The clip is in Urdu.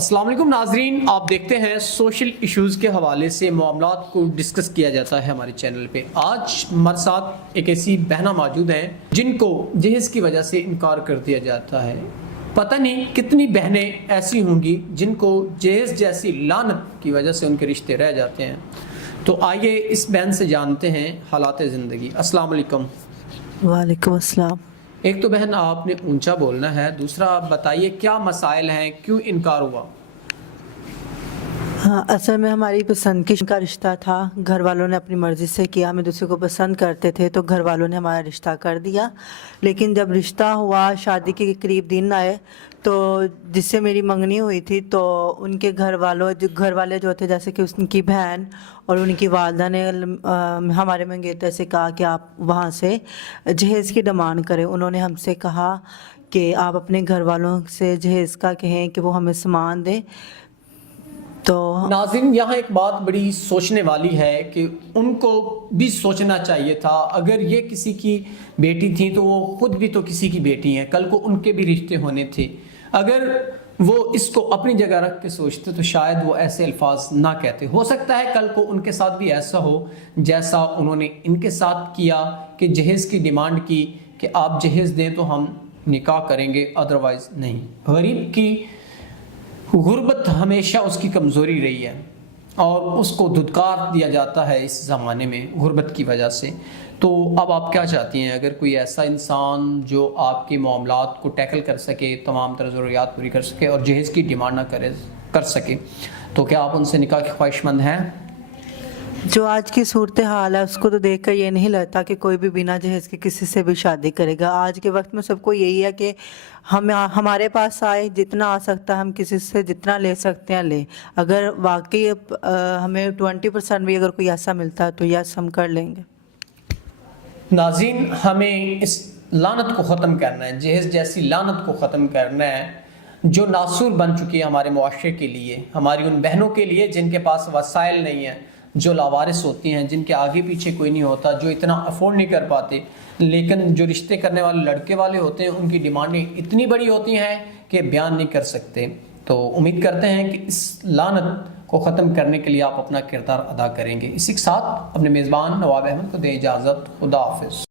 السلام علیکم ناظرین، آپ دیکھتے ہیں سوشل ایشوز کے حوالے سے معاملات کو ڈسکس کیا جاتا ہے ہمارے چینل پہ۔ آج ہمارے ساتھ ایک ایسی بہنہ موجود ہیں جن کو جہیز کی وجہ سے انکار کر دیا جاتا ہے۔ پتہ نہیں کتنی بہنیں ایسی ہوں گی جن کو جہیز جیسی لعنت کی وجہ سے ان کے رشتے رہ جاتے ہیں۔ تو آئیے اس بہن سے جانتے ہیں حالات زندگی۔ السلام علیکم۔ وعلیکم السلام۔ ایک تو بہن آپ نے اونچا بولنا ہے، دوسرا آپ بتائیے کیا مسائل ہیں، کیوں انکار ہوا؟ ہاں، اصل میں ہماری پسند کا رشتہ تھا، گھر والوں نے اپنی مرضی سے کیا، ہم دوسرے کو پسند کرتے تھے تو گھر والوں نے ہمارا رشتہ کر دیا۔ لیکن جب رشتہ ہوا، شادی کے قریب دن آئے تو جس سے میری منگنی ہوئی تھی تو ان کے گھر والے جو تھے، جیسے کہ ان کی بہن اور ان کی والدہ نے ہمارے منگیتر سے کہا کہ آپ وہاں سے جہیز کی ڈیمانڈ کریں۔ انہوں نے ہم سے کہا کہ آپ اپنے گھر والوں سے جہیز کا کہیں کہ وہ ہمیں سامان دیں۔ تو ناظرین، یہاں ایک بات بڑی سوچنے والی ہے کہ ان کو بھی سوچنا چاہیے تھا۔ اگر یہ کسی کی بیٹی تھی تو وہ خود بھی تو کسی کی بیٹی ہیں، کل کو ان کے بھی رشتے ہونے تھے۔ اگر وہ اس کو اپنی جگہ رکھ کے سوچتے تو شاید وہ ایسے الفاظ نہ کہتے۔ ہو سکتا ہے کل کو ان کے ساتھ بھی ایسا ہو جیسا انہوں نے ان کے ساتھ کیا کہ جہیز کی ڈیمانڈ کی کہ آپ جہیز دیں تو ہم نکاح کریں گے، ادروائز نہیں۔ غریب کی غربت ہمیشہ اس کی کمزوری رہی ہے اور اس کو دھتکار دیا جاتا ہے اس زمانے میں غربت کی وجہ سے۔ تو اب آپ کیا چاہتی ہیں؟ اگر کوئی ایسا انسان جو آپ کے معاملات کو ٹیکل کر سکے، تمام طرح ضروریات پوری کر سکے اور جہیز کی ڈیمانڈ نہ کر سکے، تو کیا آپ ان سے نکاح کی خواہش مند ہیں؟ جو آج کی صورتحال ہے اس کو تو دیکھ کر یہ نہیں لگتا کہ کوئی بھی بنا جہیز کے کسی سے بھی شادی کرے گا۔ آج کے وقت میں سب کو یہی ہے کہ ہمارے پاس آئے، جتنا آ سکتا ہے ہم کسی سے جتنا لے سکتے ہیں لیں۔ اگر واقعی ہمیں 20% بھی اگر کوئی ایسا ملتا ہے تو یس ہم کر لیں گے۔ ناظرین، ہمیں اس لعنت کو ختم کرنا ہے، جہیز جیسی لعنت کو ختم کرنا ہے جو ناسور بن چکی ہے ہمارے معاشرے کے لیے، ہماری ان بہنوں کے لیے جن کے پاس وسائل نہیں ہیں، جو لاوارث ہوتی ہیں، جن کے آگے پیچھے کوئی نہیں ہوتا، جو اتنا افورڈ نہیں کر پاتے، لیکن جو رشتے کرنے والے لڑکے والے ہوتے ہیں ان کی ڈیمانڈیں اتنی بڑی ہوتی ہیں کہ بیان نہیں کر سکتے۔ تو امید کرتے ہیں کہ اس لعنت کو ختم کرنے کے لیے آپ اپنا کردار ادا کریں گے۔ اسی کے ساتھ اپنے میزبان نواب احمد کو دیں اجازت۔ خدا حافظ۔